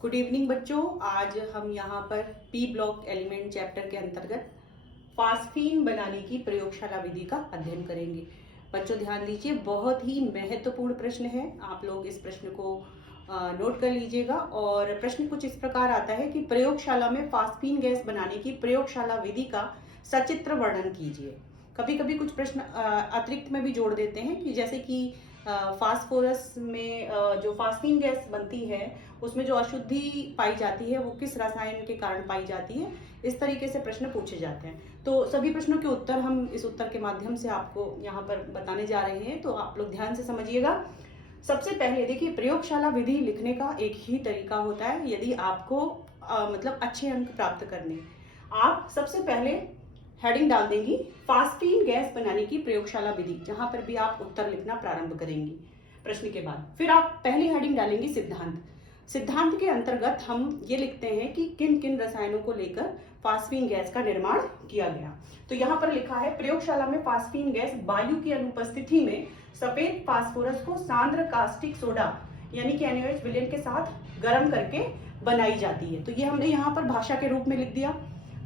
Good evening बच्चों। आज हम यहाँ पर पी ब्लॉक एलिमेंट चैप्टर के अंतर्गत फास्फीन बनाने की प्रयोगशाला विधि का अध्ययन करेंगे। बच्चों ध्यान दीजिए, बहुत ही महत्वपूर्ण प्रश्न है। आप लोग इस प्रश्न को नोट कर लीजिएगा। और प्रश्न कुछ इस प्रकार आता है कि प्रयोगशाला में फास्फीन गैस बनाने की प्रयोगशाला विधि का सचित्र वर्णन कीजिए। कभी कभी कुछ प्रश्न अतिरिक्त में भी जोड़ देते हैं कि जैसे कि फास्फोरस में जो फास्फीन गैस बनती है उसमें जो अशुद्धि पाई जाती है वो किस रसायन के कारण पाई जाती है। इस तरीके से प्रश्न पूछे जाते हैं। तो सभी प्रश्नों के उत्तर हम इस उत्तर के माध्यम से आपको यहाँ पर बताने जा रहे हैं, तो आप लोग ध्यान से समझिएगा। सबसे पहले देखिए, प्रयोगशाला विधि लिखने का एक ही तरीका होता है। यदि आपको मतलब अच्छे अंक प्राप्त करने, आप सबसे पहले हेडिंग डाल देंगी फास्फीन गैस बनाने की प्रयोगशाला विधि, जहां पर भी आप उत्तर लिखना प्रारंभ करेंगी प्रश्न के बाद। फिर आप पहली हेडिंग डालेंगी सिद्धांत। सिद्धांत के अंतर्गत हम ये लिखते हैं कि किन किन रसायनों को लेकर फास्फीन गैस का निर्माण किया गया। तो यहाँ पर लिखा है, प्रयोगशाला में फास्फीन गैस वायु की अनुपस्थिति में सफेद फास्फोरस को सांद्र कास्टिक सोडा यानी कि NaOH विलयन के साथ गर्म करके बनाई जाती है। तो ये हमने यहाँ पर भाषा के रूप में लिख दिया।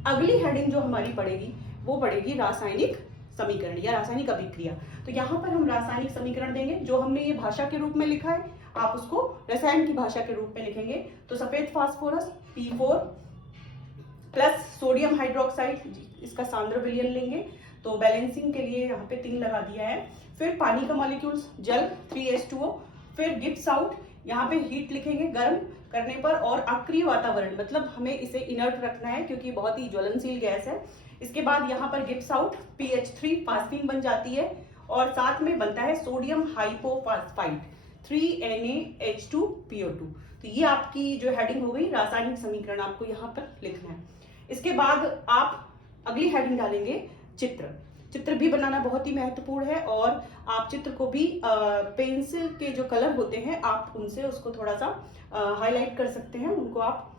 अगली हेडिंग जो हमारी पड़ेगी वो पड़ेगी रासायनिक समीकरण या रासायनिक अभिक्रिया। तो यहाँ पर हम रासायनिक समीकरण देंगे। जो हमने ये भाषा के रूप में लिखा है आप उसको रसायन की भाषा के रूप में लिखेंगे। तो सफेद phosphorus P4 plus sodium hydroxide, इसका सांद्र विलयन लेंगे। तो बैलेंसिंग के लिए यहाँ पे 3 लगा दिया है। फिर पानी का मॉलिक्यूल्स जल 3H2O, फिर गिब्स आउट, यहाँ पे हीट लिखेंगे गर्म करने पर, और अक्रिय वातावरण मतलब हमें इसे इनर्ट रखना है क्योंकि बहुत ही ज्वलनशील गैस है। इसके बाद यहाँ पर गिब्स आउट PH3 फास्फीन बन जाती है, और साथ में बनता है सोडियम हाइपोफॉस्फाइड 3NaH2PO2। तो ये आपकी जो हेडिंग हो गई रासायनिक समीकरण, आपको यहाँ पर लिखना है। इसके बाद आप अगली हेडिंग डालेंगे चित्र। चित्र भी बनाना बहुत ही महत्वपूर्ण है, और आप चित्र को भी पेंसिल के जो कलर होते हैं आप उनसे उसको थोड़ा सा हाईलाइट कर सकते हैं, उनको आप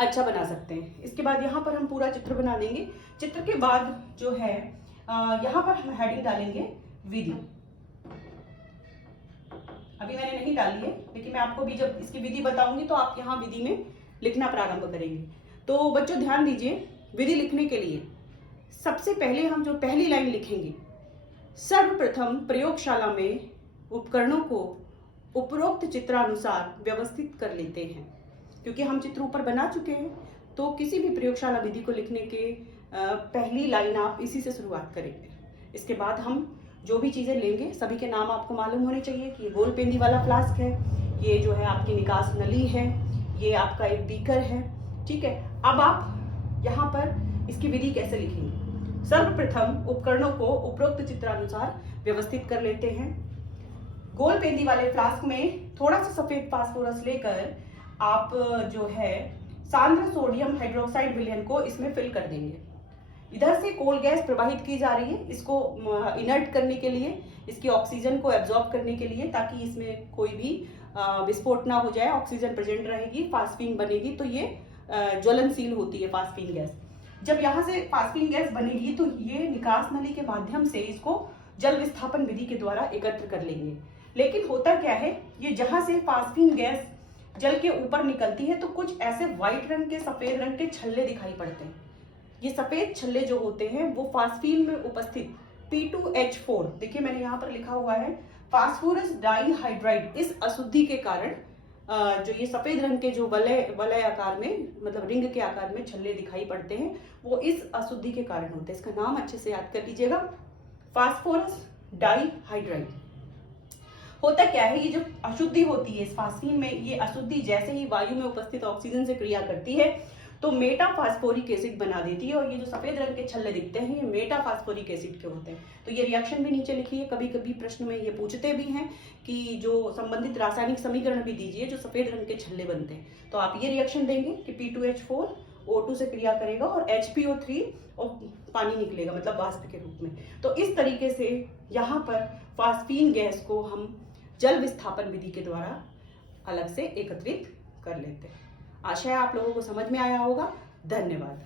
अच्छा बना सकते हैं। इसके बाद यहाँ पर हम पूरा चित्र बना देंगे। चित्र के बाद जो है यहाँ पर हम हेडिंग डालेंगे विधि। अभी मैंने नहीं डाली है, लेकिन मैं आपको भी जब इसकी विधि बताऊंगी तो आप यहाँ विधि में लिखना प्रारंभ करेंगे। तो बच्चों ध्यान दीजिए, विधि लिखने के लिए सबसे पहले हम जो पहली लाइन लिखेंगे, सर्वप्रथम प्रयोगशाला में उपकरणों को उपरोक्त चित्रानुसार व्यवस्थित कर लेते हैं। क्योंकि हम चित्र ऊपर बना चुके हैं, तो किसी भी प्रयोगशाला विधि को लिखने के पहली लाइन आप इसी से शुरुआत करेंगे। इसके बाद हम जो भी चीजें लेंगे सभी के नाम आपको मालूम होने चाहिए कि ये गोल पेंदी वाला फ्लास्क है, ये जो है आपकी निकास नली है, ये आपका एक बीकर है। ठीक है, अब आप यहाँ पर इसकी विधि कैसे लिखेंगे। सर्वप्रथम उपकरणों को उपरोक्त चित्रानुसार व्यवस्थित कर लेते हैं। गोल पेंदी वाले फ्लास्क में थोड़ा सा सफेद फास्फोरस लेकर आप जो है सांद्र सोडियम हाइड्रोक्साइड विलयन को इसमें फिल कर देंगे। इधर से कोल गैस प्रवाहित की जा रही है, इसको इनर्ट करने के लिए, इसकी ऑक्सीजन को एब्जॉर्ब करने के लिए, ताकि इसमें कोई भी विस्फोट ना हो जाए। ऑक्सीजन प्रेजेंट रहेगी, फास्फीन बनेगी, तो ये ज्वलनशील होती है फास्फीन गैस। जब यहाँ से फास्फीन गैस बनेगी तो ये निकास नली के माध्यम से इसको जल विस्थापन विधि के द्वारा एकत्र कर लेंगे। लेकिन होता क्या है, ये जहां से फास्फीन गैस जल के ऊपर निकलती है तो कुछ ऐसे व्हाइट रंग के सफेद रंग के छल्ले दिखाई पड़ते हैं। ये सफेद छल्ले जो होते हैं वो फास्फीन में उपस्थित P2H4, देखिए मैंने यहाँ पर लिखा हुआ है फास्फोरस डाइहाइड्राइड, इस अशुद्धि के कारण जो ये सफेद रंग के जो वलय आकार में मतलब रिंग के आकार में छल्ले दिखाई पड़ते हैं, वो इस अशुद्धि के कारण होते हैं। इसका नाम अच्छे से याद कर लीजिएगा, फास्फोरस डाइहाइड्राइड। होता क्या है, ये जो अशुद्धि होती है इस फास्फीन में, ये अशुद्धि जैसे ही वायु में उपस्थित ऑक्सीजन से क्रिया करती है तो मेटाफास्फोरिक एसिड बना देती है, और ये जो सफेद रंग के छल्ले दिखते हैं ये मेटाफास्फोरिक एसिड के होते हैं। तो ये रिएक्शन भी नीचे लिखिए। कभी कभी प्रश्न में ये पूछते भी हैं कि जो संबंधित रासायनिक समीकरण भी दीजिए जो सफेद रंग के छल्ले बनते हैं। तो आप ये रिएक्शन देंगे कि P2H4 O2 से क्रिया करेगा और HPO3 और पानी निकलेगा, मतलब वाष्प के रूप में। तो इस तरीके से यहाँ पर फास्फीन गैस को हम जल विस्थापन विधि के द्वारा अलग से एकत्रित कर लेते हैं। आशा है आप लोगों को समझ में आया होगा। धन्यवाद।